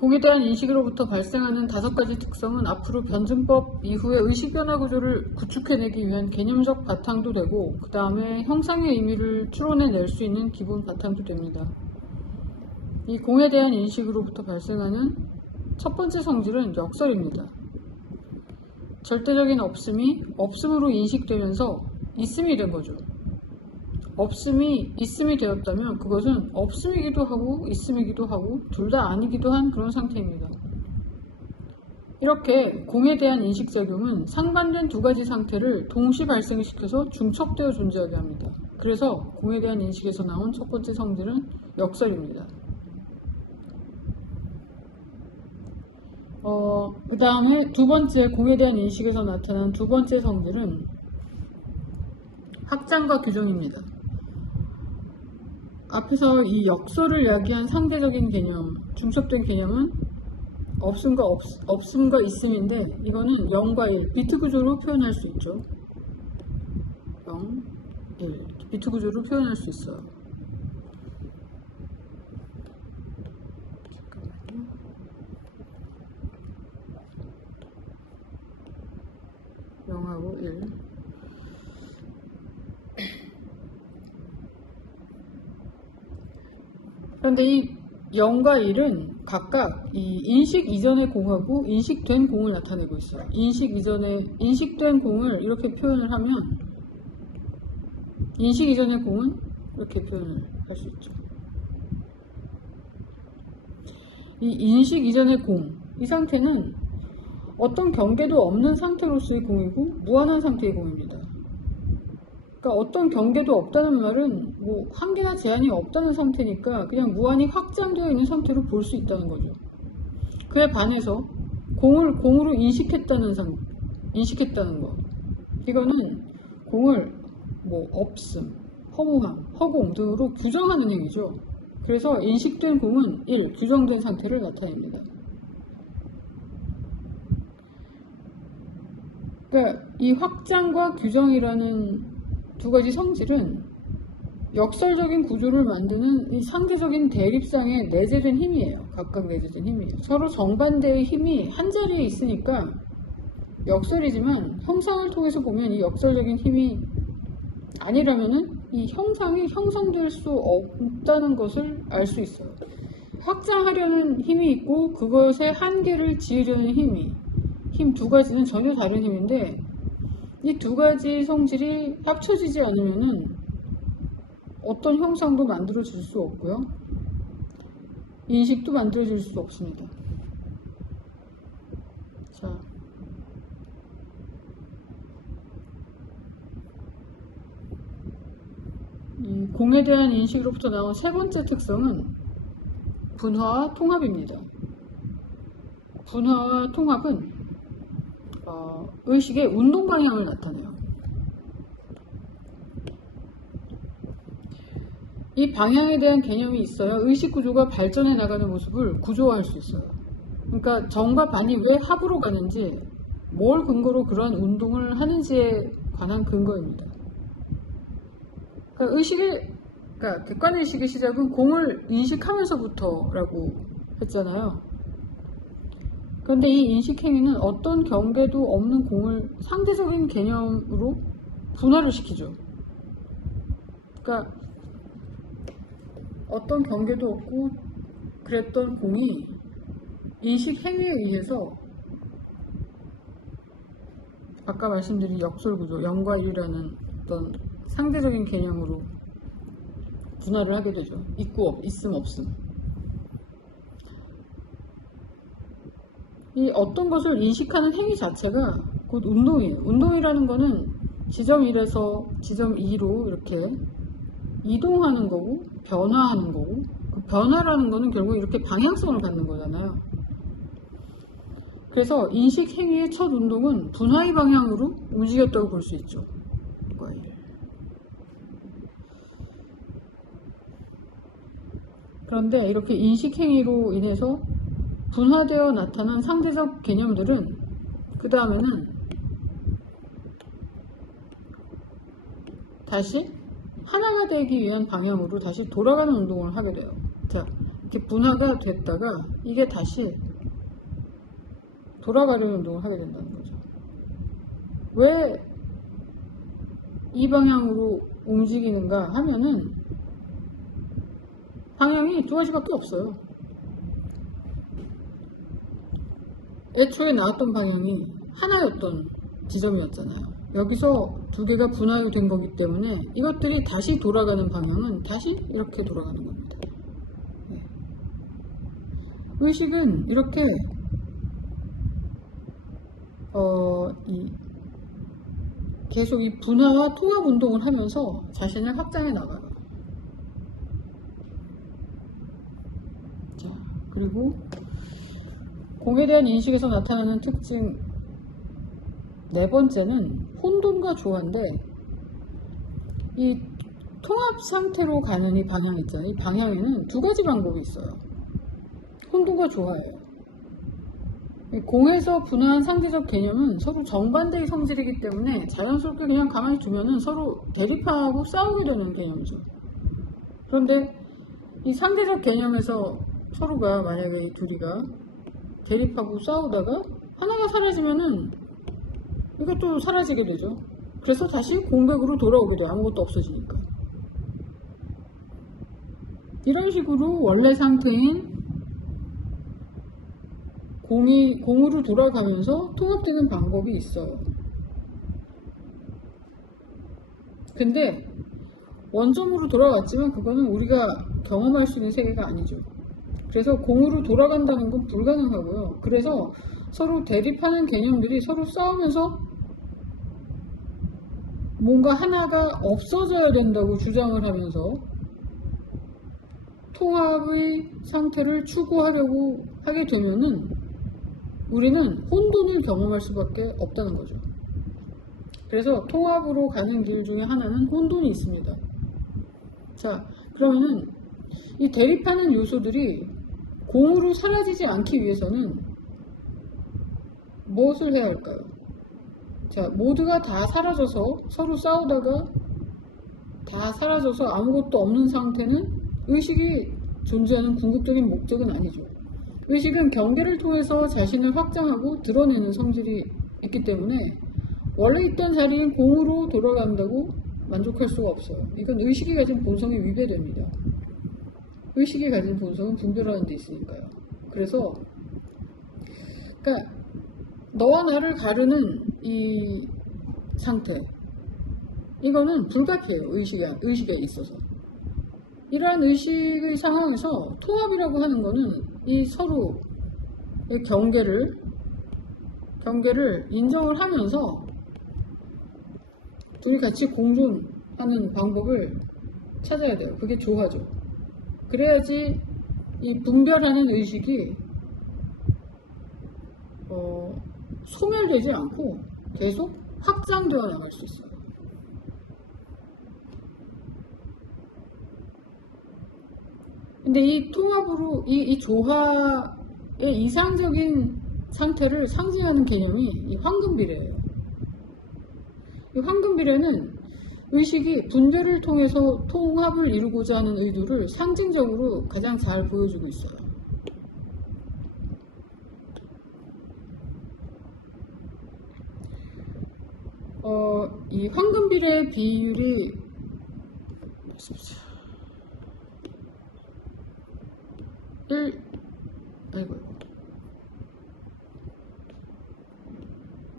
공에 대한 인식으로부터 발생하는 5가지 특성은 앞으로 변증법 이후의 의식변화 구조를 구축해내기 위한 개념적 바탕도 되고 그 다음에 형상의 의미를 추론해낼 수 있는 기본 바탕도 됩니다. 이 공에 대한 인식으로부터 발생하는 첫 번째 성질은 역설입니다. 절대적인 없음이 없음으로 인식되면서 있음이 된 거죠. 없음이 있음이 되었다면 그것은 없음이기도 하고 있음이기도 하고 둘 다 아니기도 한 그런 상태입니다. 이렇게 공에 대한 인식작용은 상반된 2가지 상태를 동시 발생시켜서 중첩되어 존재하게 합니다. 그래서 공에 대한 인식에서 나온 첫 번째 성질은 역설입니다. 그 다음에 두 번째 공에 대한 인식에서 나타난 두 번째 성질은 확장과 규정입니다. 앞에서 이 역설을 야기한 상대적인 개념, 중첩된 개념은 없음과 있음인데 이거는 0과 1, 비트 구조로 표현할 수 있죠. 0, 1, 비트 구조로 표현할 수 있어요. 잠깐만요. 0하고 1. 그런데 이 0과 1은 각각 이 인식 이전의 공하고 인식된 공을 나타내고 있어요. 인식된 공을 이렇게 표현을 하면 인식 이전의 공은 이렇게 표현을 할 수 있죠. 이 인식 이전의 공, 이 상태는 어떤 경계도 없는 상태로서의 공이고 무한한 상태의 공입니다. 그러니까 어떤 경계도 없다는 말은 뭐 한계나 제한이 없다는 상태니까 그냥 무한히 확장되어 있는 상태로 볼 수 있다는 거죠. 그에 반해서 공을 공으로 인식했다는 거. 이거는 공을 뭐 없음, 허무함, 허공 등으로 규정하는 행위죠. 그래서 인식된 공은 1, 규정된 상태를 나타냅니다. 그러니까 이 확장과 규정이라는 2가지 성질은 역설적인 구조를 만드는 이 상대적인 대립상의 내재된 힘이에요. 각각 내재된 힘이에요. 서로 정반대의 힘이 한 자리에 있으니까 역설이지만 형상을 통해서 보면 이 역설적인 힘이 아니라면은 이 형상이 형성될 수 없다는 것을 알 수 있어요. 확장하려는 힘이 있고 그것의 한계를 지으려는 힘 2가지는 전혀 다른 힘인데 이 2가지 성질이 합쳐지지 않으면은 어떤 형상도 만들어질 수 없고요. 인식도 만들어질 수 없습니다. 자, 이 공에 대한 인식으로부터 나온 세 번째 특성은 분화와 통합입니다. 분화와 통합은 의식의 운동 방향을 나타내요. 이 방향에 대한 개념이 있어야 의식 구조가 발전해 나가는 모습을 구조화할 수 있어요. 그러니까 정과 반이 왜 합으로 가는지, 뭘 근거로 그런 운동을 하는지에 관한 근거입니다. 그러니까 객관의식의 시작은 공을 인식하면서부터라고 했잖아요. 그런데 이 인식행위는 어떤 경계도 없는 공을 상대적인 개념으로 분화를 시키죠. 그러니까 어떤 경계도 없고 그랬던 공이 인식행위에 의해서 아까 말씀드린 역설구조 0과 1이라는 어떤 상대적인 개념으로 분화를 하게 되죠. 있고 있음 없음. 이 어떤 것을 인식하는 행위 자체가 곧 운동이에요. 운동이라는 거는 지점 1에서 지점 2로 이렇게 이동하는 거고 변화하는 거고, 그 변화라는 거는 결국 이렇게 방향성을 갖는 거잖아요. 그래서 인식 행위의 첫 운동은 분화의 방향으로 움직였다고 볼 수 있죠. 그런데 이렇게 인식 행위로 인해서 분화되어 나타난 상대적 개념들은 그 다음에는 다시 하나가 되기 위한 방향으로 다시 돌아가는 운동을 하게 돼요. 자, 이렇게 분화가 됐다가 이게 다시 돌아가려는 운동을 하게 된다는 거죠. 왜 이 방향으로 움직이는가 하면은 방향이 두 가지밖에 없어요. 애초에 나왔던 방향이 하나였던 지점이었잖아요. 여기서 두 개가 분화가 된 거기 때문에 이것들이 다시 돌아가는 방향은 다시 이렇게 돌아가는 겁니다. 네. 의식은 이렇게 계속 이 분화와 통합 운동을 하면서 자신을 확장해 나가요. 자, 그리고 공에 대한 인식에서 나타나는 특징 네 번째는 혼돈과 조화인데, 이 통합 상태로 가는 이 방향 있잖아요. 이 방향에는 두 가지 방법이 있어요. 혼돈과 조화예요. 공에서 분화한 상대적 개념은 서로 정반대의 성질이기 때문에 자연스럽게 그냥 가만히 두면은 서로 대립하고 싸우게 되는 개념이죠. 그런데 이 상대적 개념에서 서로가 만약에 이 둘이가 대립하고 싸우다가 하나가 사라지면은 이것도 사라지게 되죠. 그래서 다시 공백으로 돌아오게 돼요. 아무것도 없어지니까. 이런 식으로 원래 상태인 공으로 돌아가면서 통합되는 방법이 있어요. 근데 원점으로 돌아갔지만 그거는 우리가 경험할 수 있는 세계가 아니죠. 그래서 공으로 돌아간다는 건 불가능하고요. 그래서 서로 대립하는 개념들이 서로 싸우면서 뭔가 하나가 없어져야 된다고 주장을 하면서 통합의 상태를 추구하려고 하게 되면은 우리는 혼돈을 경험할 수밖에 없다는 거죠. 그래서 통합으로 가는 길 중에 하나는 혼돈이 있습니다. 자, 그러면은 이 대립하는 요소들이 공으로 사라지지 않기 위해서는 무엇을 해야 할까요? 자, 모두가 다 사라져서 서로 싸우다가 다 사라져서 아무것도 없는 상태는 의식이 존재하는 궁극적인 목적은 아니죠. 의식은 경계를 통해서 자신을 확장하고 드러내는 성질이 있기 때문에 원래 있던 자리인 공으로 돌아간다고 만족할 수가 없어요. 이건 의식이 가진 본성에 위배됩니다. 의식이 가진 본성은 분별하는 데 있으니까요. 그래서 그러니까 너와 나를 가르는 이 상태, 이거는 불가피해요. 의식에 있어서. 이러한 의식의 상황에서 통합이라고 하는 거는 이 서로의 경계를 인정을 하면서 둘이 같이 공존하는 방법을 찾아야 돼요. 그게 조화죠. 그래야지 이 분별하는 의식이 소멸되지 않고 계속 확장되어 나갈 수 있어요. 근데 이 통합으로 이 조화의 이상적인 상태를 상징하는 개념이 이 황금비례예요. 이 황금비례는 의식이 분별을 통해서 통합을 이루고자 하는 의도를 상징적으로 가장 잘 보여주고 있어요. 이 황금비례의 비율이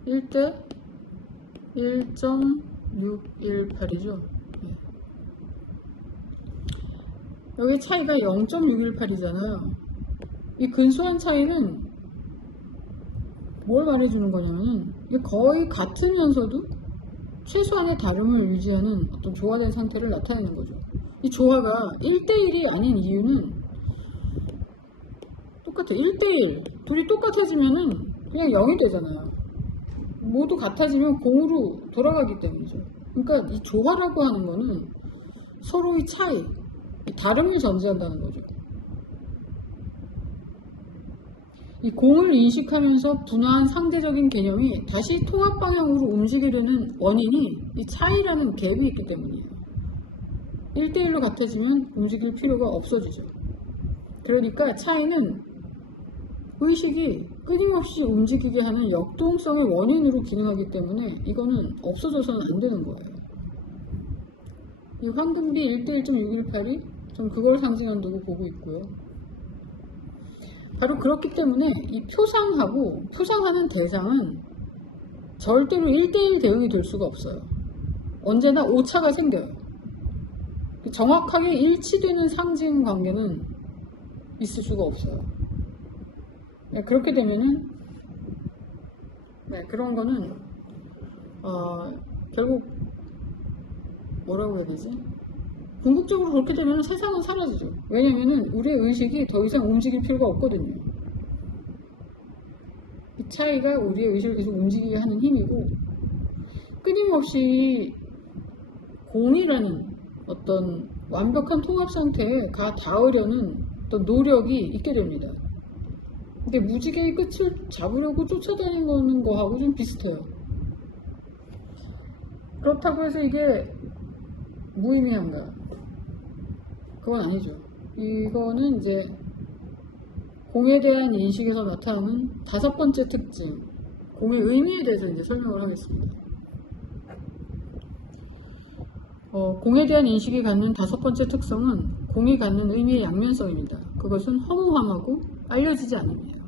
1대 1.618이죠. 여기 차이가 0.618이잖아요. 이 근소한 차이는 뭘 말해주는 거냐면 거의 같으면서도 최소한의 다름을 유지하는 어떤 조화된 상태를 나타내는 거죠. 이 조화가 1대1이 아닌 이유는 똑같아. 1대1. 둘이 똑같아지면은 그냥 0이 되잖아요. 모두 같아지면 공으로 돌아가기 때문이죠. 그러니까 이 조화라고 하는 거는 서로의 차이, 이 다름을 전제한다는 거죠. 이 공을 인식하면서 분화한 상대적인 개념이 다시 통합 방향으로 움직이게 되는 원인이 이 차이라는 갭이 있기 때문이에요. 1대1로 같아지면 움직일 필요가 없어지죠. 그러니까 차이는 의식이 끊임없이 움직이게 하는 역동성의 원인으로 기능하기 때문에 이거는 없어져서는 안 되는 거예요. 이 황금비 1:1.618이 전 그걸 상징한다고 보고 있고요. 바로 그렇기 때문에 이 표상하고 표상하는 대상은 절대로 1:1 대응이 될 수가 없어요. 언제나 오차가 생겨요. 정확하게 일치되는 상징 관계는 있을 수가 없어요. 네, 그렇게 되면은 그런 거는 결국 뭐라고 해야 되지? 궁극적으로 그렇게 되면 세상은 사라지죠. 왜냐면은 우리의 의식이 더 이상 움직일 필요가 없거든요. 이 차이가 우리의 의식을 계속 움직이게 하는 힘이고, 끊임없이 공이라는 어떤 완벽한 통합 상태에 가 닿으려는 어떤 노력이 있게 됩니다. 근데 무지개의 끝을 잡으려고 쫓아다니는 거하고 좀 비슷해요. 그렇다고 해서 이게 무의미한가? 그건 아니죠. 이거는 이제 공에 대한 인식에서 나타나는 5번째 특징, 공의 의미에 대해서 이제 설명을 하겠습니다. 공에 대한 인식이 갖는 5번째 특성은 공이 갖는 의미의 양면성입니다. 그것은 허무함하고 알려지지 않음이에요.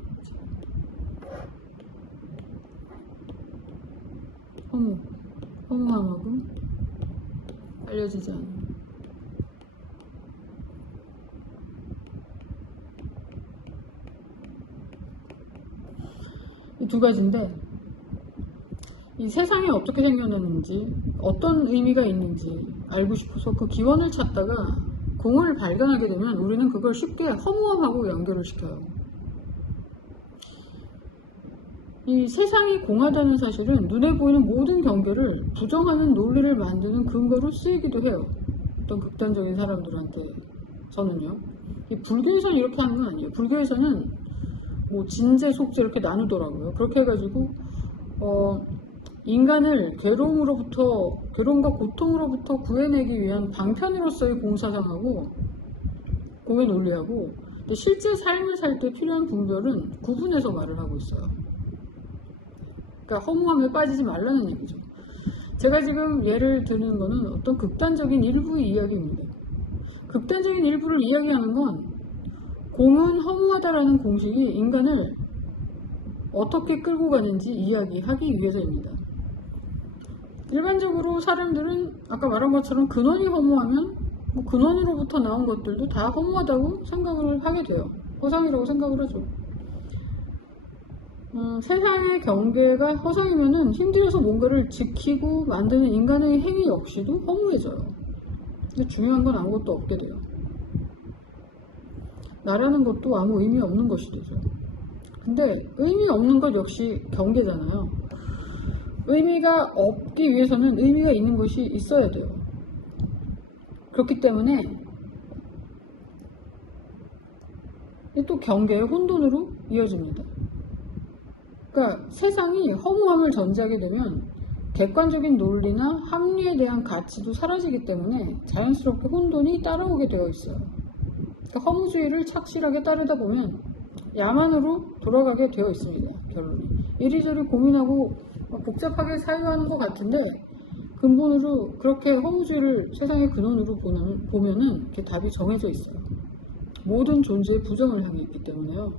허무함하고 알려지지 않음. 이 두 가지인데, 이 세상이 어떻게 생겨났는지, 어떤 의미가 있는지 알고 싶어서 그 기원을 찾다가 공을 발견하게 되면 우리는 그걸 쉽게 허무함하고 연결을 시켜요. 이 세상이 공하다는 사실은 눈에 보이는 모든 경계를 부정하는 논리를 만드는 근거로 쓰이기도 해요. 어떤 극단적인 사람들한테. 저는요, 이 불교에서는 이렇게 하는 건 아니에요. 불교에서는 뭐 진재, 속재 이렇게 나누더라고요. 그렇게 해가지고 인간을 괴로움과 고통으로부터 구해내기 위한 방편으로서의 공사상하고 공의 논리하고, 또 실제 삶을 살 때 필요한 분별은 구분해서 말을 하고 있어요. 그러니까 허무함에 빠지지 말라는 얘기죠. 제가 지금 예를 드는 거는 어떤 극단적인 일부의 이야기입니다. 극단적인 일부를 이야기하는 건 공은 허무하다라는 공식이 인간을 어떻게 끌고 가는지 이야기하기 위해서입니다. 일반적으로 사람들은 아까 말한 것처럼 근원이 허무하면 뭐 근원으로부터 나온 것들도 다 허무하다고 생각을 하게 돼요. 허상이라고 생각을 하죠. 세상의 경계가 허상이면은 힘들어서 뭔가를 지키고 만드는 인간의 행위 역시도 허무해져요. 근데 중요한 건 아무것도 없게 돼요. 나라는 것도 아무 의미 없는 것이 되죠. 근데 의미 없는 것 역시 경계잖아요. 의미가 없기 위해서는 의미가 있는 것이 있어야 돼요. 그렇기 때문에 또 경계의 혼돈으로 이어집니다. 그러니까 세상이 허무함을 전제하게 되면 객관적인 논리나 합리에 대한 가치도 사라지기 때문에 자연스럽게 혼돈이 따라오게 되어 있어요. 그러니까 허무주의를 착실하게 따르다 보면 야만으로 돌아가게 되어 있습니다. 결론이. 이리저리 고민하고 복잡하게 사유하는 것 같은데 근본으로 그렇게 허무주의를 세상의 근원으로 보면은 이렇게 답이 정해져 있어요. 모든 존재의 부정을 향해 있기 때문에요.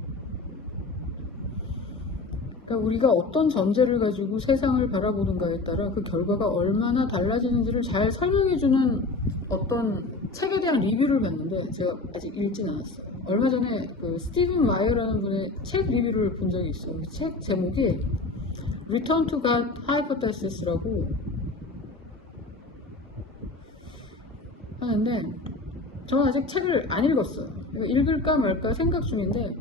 그러니까 우리가 어떤 전제를 가지고 세상을 바라보는가에 따라 그 결과가 얼마나 달라지는지를 잘 설명해주는 어떤 책에 대한 리뷰를 봤는데 제가 아직 읽진 않았어요. 얼마 전에 그 스티븐 마이어라는 분의 책 리뷰를 본 적이 있어요. 그 책 제목이 Return to God Hypothesis라고 하는데 저는 아직 책을 안 읽었어요. 읽을까 말까 생각 중인데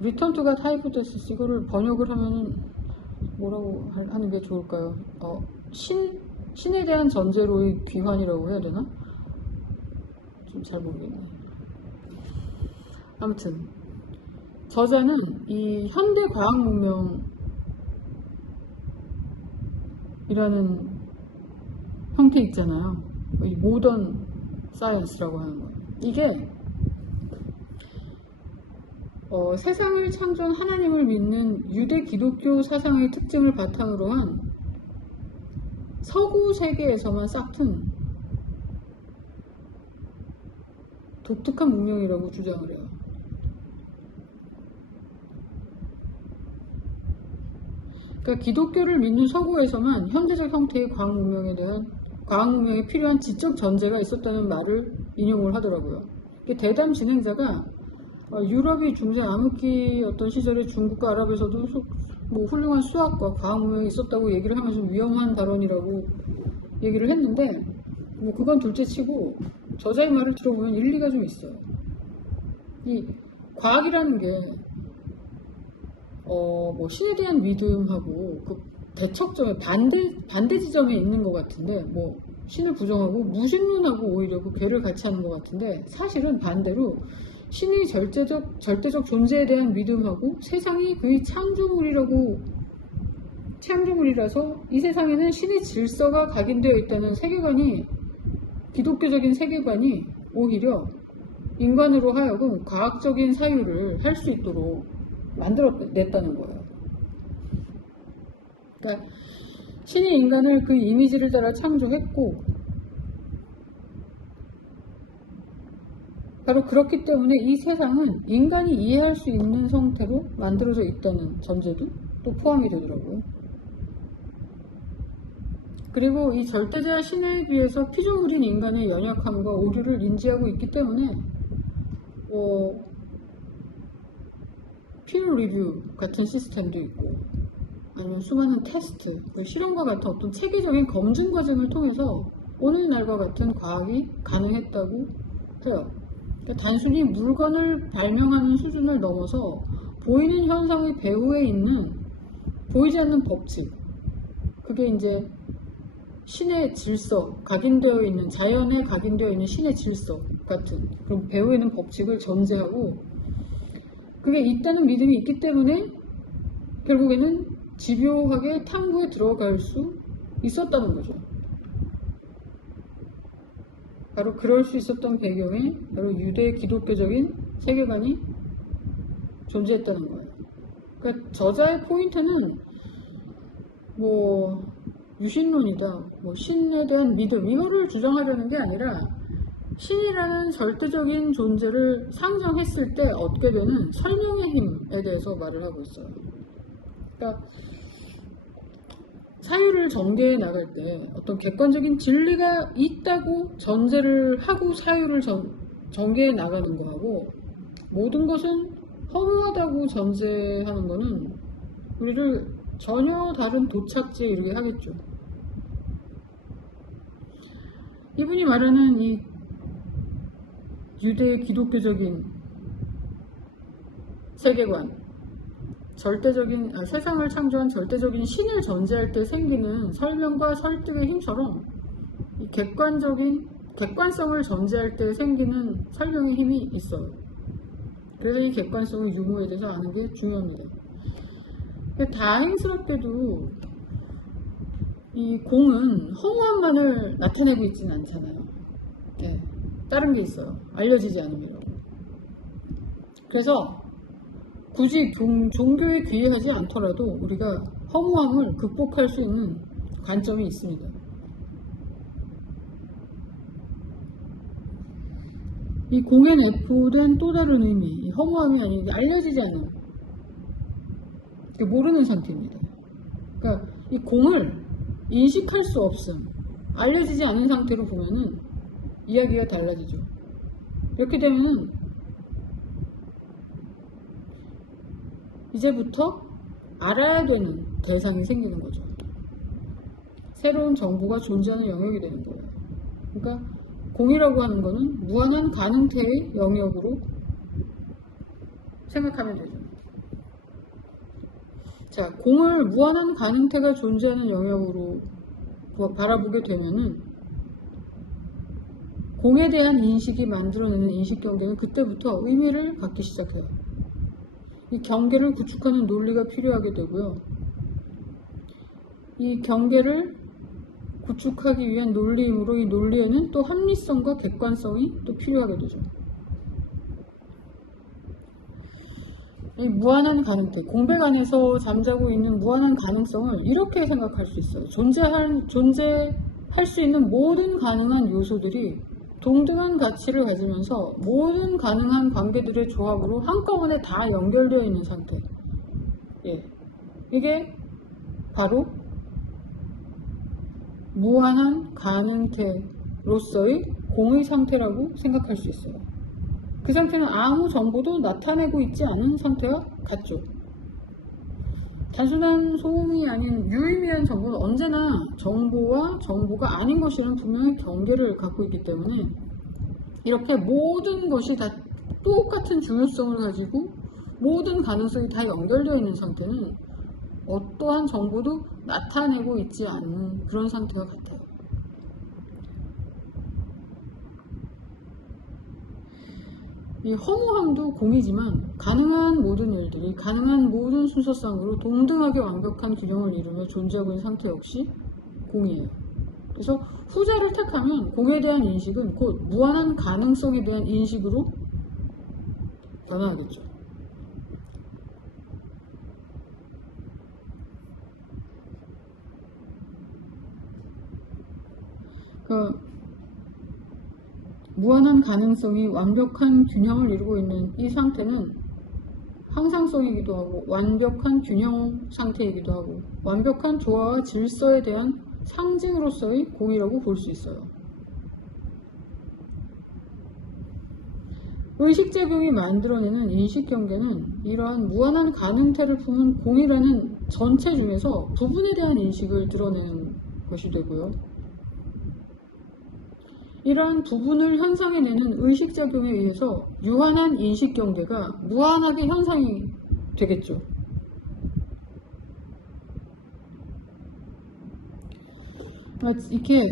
Return to God Hypothesis 이거를 번역을 하면은 뭐라고 하는 게 좋을까요? 신에 대한 전제로의 귀환이라고 해야 되나? 좀 잘 모르겠네. 아무튼 저자는 이 현대 과학 문명이라는 형태 있잖아요. 이 모던 사이언스라고 하는 거예요. 이게 세상을 창조한 하나님을 믿는 유대 기독교 사상의 특징을 바탕으로 한 서구 세계에서만 싹튼 독특한 문명이라고 주장을 해요. 그러니까 기독교를 믿는 서구에서만 현대적 형태의 과학 문명에 필요한 지적 전제가 있었다는 말을 인용을 하더라고요. 대담 진행자가 유럽이 중세 암흑기 어떤 시절에 중국과 아랍에서도 뭐 훌륭한 수학과 과학 문명이 있었다고 얘기를 하면서 위험한 발언이라고 얘기를 했는데, 뭐 그건 둘째치고 저자의 말을 들어보면 일리가 좀 있어요. 이 과학이라는 게 뭐 신에 대한 믿음하고 그 대척점에 반대 지점에 있는 것 같은데, 뭐 신을 부정하고 무신론하고 오히려 그 괴를 같이 하는 것 같은데, 사실은 반대로 신의 절대적 존재에 대한 믿음하고 세상이 그의 창조물이라서 이 세상에는 신의 질서가 각인되어 있다는 세계관이, 기독교적인 세계관이 오히려 인간으로 하여금 과학적인 사유를 할 수 있도록 만들어냈다는 거예요. 그러니까 신이 인간을 그 이미지를 따라 창조했고, 바로 그렇기 때문에 이 세상은 인간이 이해할 수 있는 형태로 만들어져 있다는 전제도 또 포함이 되더라고요. 그리고 이 절대자 신에 비해서 피조물인 인간의 연약함과 오류를 인지하고 있기 때문에 피어 리뷰 같은 시스템도 있고, 아니면 수많은 테스트, 실험과 같은 어떤 체계적인 검증 과정을 통해서 오늘날과 같은 과학이 가능했다고 해요. 그러니까 단순히 물건을 발명하는 수준을 넘어서 보이는 현상의 배후에 있는 보이지 않는 법칙, 그게 이제 신의 질서, 각인되어 있는, 자연에 각인되어 있는 신의 질서 같은 그런 배후에 있는 법칙을 전제하고, 그게 있다는 믿음이 있기 때문에 결국에는 집요하게 탐구에 들어갈 수 있었다는 거죠. 바로 그럴 수 있었던 배경에 바로 유대 기독교적인 세계관이 존재했다는 거예요. 그러니까 저자의 포인트는 뭐 유신론이다, 뭐 신에 대한 믿음, 이거를 주장하려는 게 아니라 신이라는 절대적인 존재를 상정했을 때 얻게 되는 설명의 힘에 대해서 말을 하고 있어요. 그러니까 사유를 전개해 나갈 때 어떤 객관적인 진리가 있다고 전제를 하고 사유를 전개해 나가는 거하고, 모든 것은 허무하다고 전제하는 거는 우리를 전혀 다른 도착지에 이르게 하겠죠. 이분이 말하는 이 유대 기독교적인 세계관, 세상을 창조한 절대적인 신을 전제할 때 생기는 설명과 설득의 힘처럼 이 객관성을 전제할 때 생기는 설명의 힘이 있어요. 그래서 이 객관성의 유무에 대해서 아는 게 중요합니다. 다행스럽게도 이 공은 허무함만을 나타내고 있지는 않잖아요. 네, 다른 게 있어요. 알려지지 않음이라고. 그래서 굳이 종교에 귀의하지 않더라도 우리가 허무함을 극복할 수 있는 관점이 있습니다. 이 공에 내포된 또 다른 의미, 이 허무함이 아니고 알려지지 않음, 모르는 상태입니다. 그러니까 이 공을 인식할 수 없음, 알려지지 않은 상태로 보면은 이야기가 달라지죠. 이렇게 되면은 이제부터 알아야 되는 대상이 생기는 거죠. 새로운 정보가 존재하는 영역이 되는 거예요. 그러니까 공이라고 하는 거는 무한한 가능태의 영역으로 생각하면 되죠. 자, 공을 무한한 가능태가 존재하는 영역으로 바라보게 되면은 공에 대한 인식이 만들어내는 인식 경계는 그때부터 의미를 갖기 시작해요. 이 경계를 구축하는 논리가 필요하게 되고요. 이 경계를 구축하기 위한 논리이므로 이 논리에는 또 합리성과 객관성이 또 필요하게 되죠. 이 무한한 가능태, 공백 안에서 잠자고 있는 무한한 가능성을 이렇게 생각할 수 있어요. 존재할 수 있는 모든 가능한 요소들이 동등한 가치를 가지면서 모든 가능한 관계들의 조합으로 한꺼번에 다 연결되어 있는 상태. 예. 이게 바로 무한한 가능태로서의 공의 상태라고 생각할 수 있어요. 그 상태는 아무 정보도 나타내고 있지 않은 상태와 같죠. 단순한 소음이 아닌 유의미한 정보는 언제나 정보와 정보가 아닌 것이란 분명히 경계를 갖고 있기 때문에 이렇게 모든 것이 다 똑같은 중요성을 가지고 모든 가능성이 다 연결되어 있는 상태는 어떠한 정보도 나타내고 있지 않는 그런 상태와 같아요. 이 허무함도 공이지만 가능한 모든 일들이 가능한 모든 순서상으로 동등하게 완벽한 균형을 이루며 존재하고 있는 상태 역시 공이에요. 그래서 후자를 택하면 공에 대한 인식은 곧 무한한 가능성에 대한 인식으로 변화하겠죠. 무한한 가능성이 완벽한 균형을 이루고 있는 이 상태는 항상성이기도 하고 완벽한 균형 상태이기도 하고 완벽한 조화와 질서에 대한 상징으로서의 공이라고 볼 수 있어요. 의식작용이 만들어내는 인식경계는 이러한 무한한 가능태를 품은 공이라는 전체 중에서 부분에 대한 인식을 드러내는 것이 되고요. 이러한 부분을 현상해내는 의식작용에 의해서 유한한 인식경계가 무한하게 현상이 되겠죠. 이렇게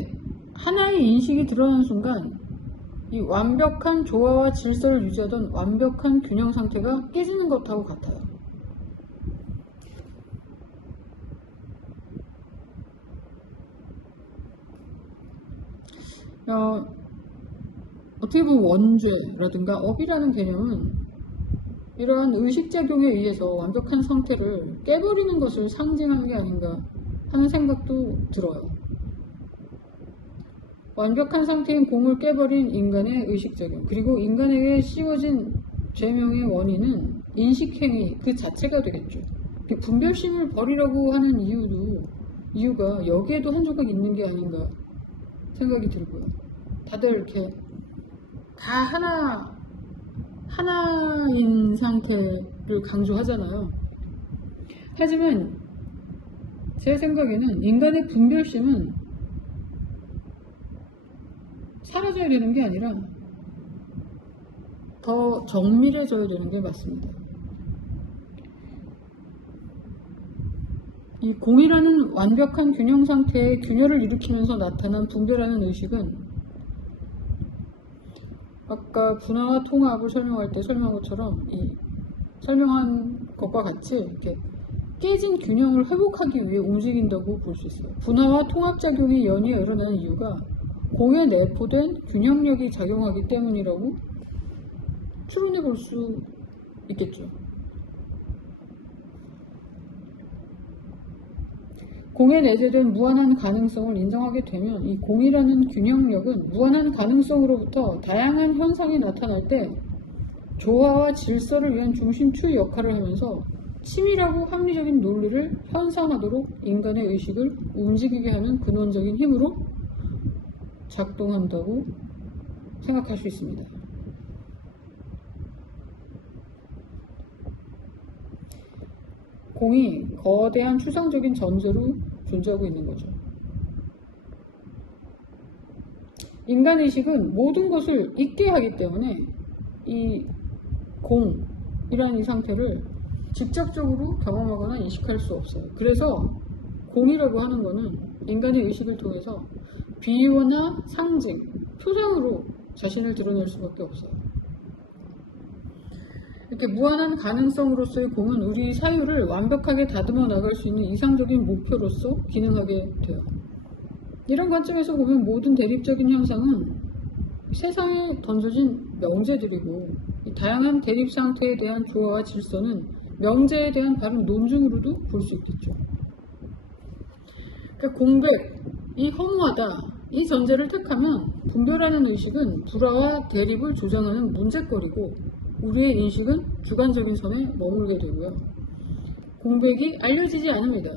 하나의 인식이 드러나는 순간 이 완벽한 조화와 질서를 유지하던 완벽한 균형 상태가 깨지는 것하고 같아요. 어떻게 보면 원죄라든가 업이라는 개념은 이러한 의식작용에 의해서 완벽한 상태를 깨버리는 것을 상징하는 게 아닌가 하는 생각도 들어요. 완벽한 상태인 공을 깨버린 인간의 의식작용, 그리고 인간에게 씌워진 죄명의 원인은 인식행위 그 자체가 되겠죠. 분별심을 버리라고 하는 이유가 여기에도 한 조각 있는 게 아닌가 생각이 들고요. 다들 이렇게 다 하나인 상태를 강조하잖아요. 하지만 제 생각에는 인간의 분별심은 사라져야 되는 게 아니라 더 정밀해져야 되는 게 맞습니다. 이 공이라는 완벽한 균형 상태의 균열을 일으키면서 나타난 분별하는 의식은 아까 분화와 통합을 설명할 때 설명한 것처럼 설명한 것과 같이 이렇게 깨진 균형을 회복하기 위해 움직인다고 볼 수 있어요. 분화와 통합작용이 연이어 일어나는 이유가 공에 내포된 균형력이 작용하기 때문이라고 추론해 볼 수 있겠죠. 공에 내재된 무한한 가능성을 인정하게 되면 이 공이라는 균형력은 무한한 가능성으로부터 다양한 현상이 나타날 때 조화와 질서를 위한 중심추의 역할을 하면서 치밀하고 합리적인 논리를 현상하도록 인간의 의식을 움직이게 하는 근원적인 힘으로 작동한다고 생각할 수 있습니다. 공이 거대한 추상적인 전제로 존재하고 있는 거죠. 인간의식은 모든 것을 있게 하기 때문에 이 공이라는 이 상태를 직접적으로 경험하거나 인식할 수 없어요. 그래서 공이라고 하는 거는 인간의 의식을 통해서 비유나 상징, 표상으로 자신을 드러낼 수밖에 없어요. 이렇게 무한한 가능성으로서의 공은 우리 사유를 완벽하게 다듬어 나갈 수 있는 이상적인 목표로서 기능하게 돼요. 이런 관점에서 보면 모든 대립적인 현상은 세상에 던져진 명제들이고, 이 다양한 대립 상태에 대한 조화와 질서는 명제에 대한 바른 논증으로도 볼 수 있겠죠. 그러니까 공백이 허무하다, 이 전제를 택하면 분별하는 의식은 불화와 대립을 조장하는 문제거리고, 우리의 인식은 주관적인 선에 머물게 되고요. 공백이 알려지지 않습니다.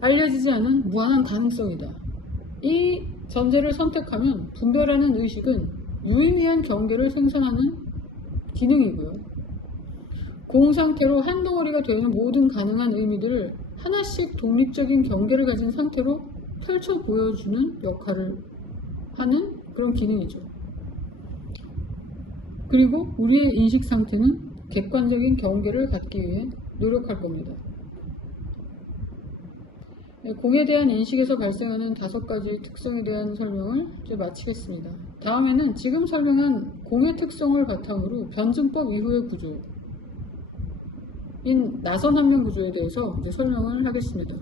알려지지 않은 무한한 가능성이다. 이 전제를 선택하면 분별하는 의식은 유의미한 경계를 생성하는 기능이고요. 공상태로 한 덩어리가 되는 모든 가능한 의미들을 하나씩 독립적인 경계를 가진 상태로 펼쳐 보여주는 역할을 하는 그런 기능이죠. 그리고 우리의 인식 상태는 객관적인 경계를 갖기 위해 노력할 겁니다. 공에 대한 인식에서 발생하는 5가지 특성에 대한 설명을 이제 마치겠습니다. 다음에는 지금 설명한 공의 특성을 바탕으로 변증법 이후의 구조인 나선 한면 구조에 대해서 이제 설명을 하겠습니다.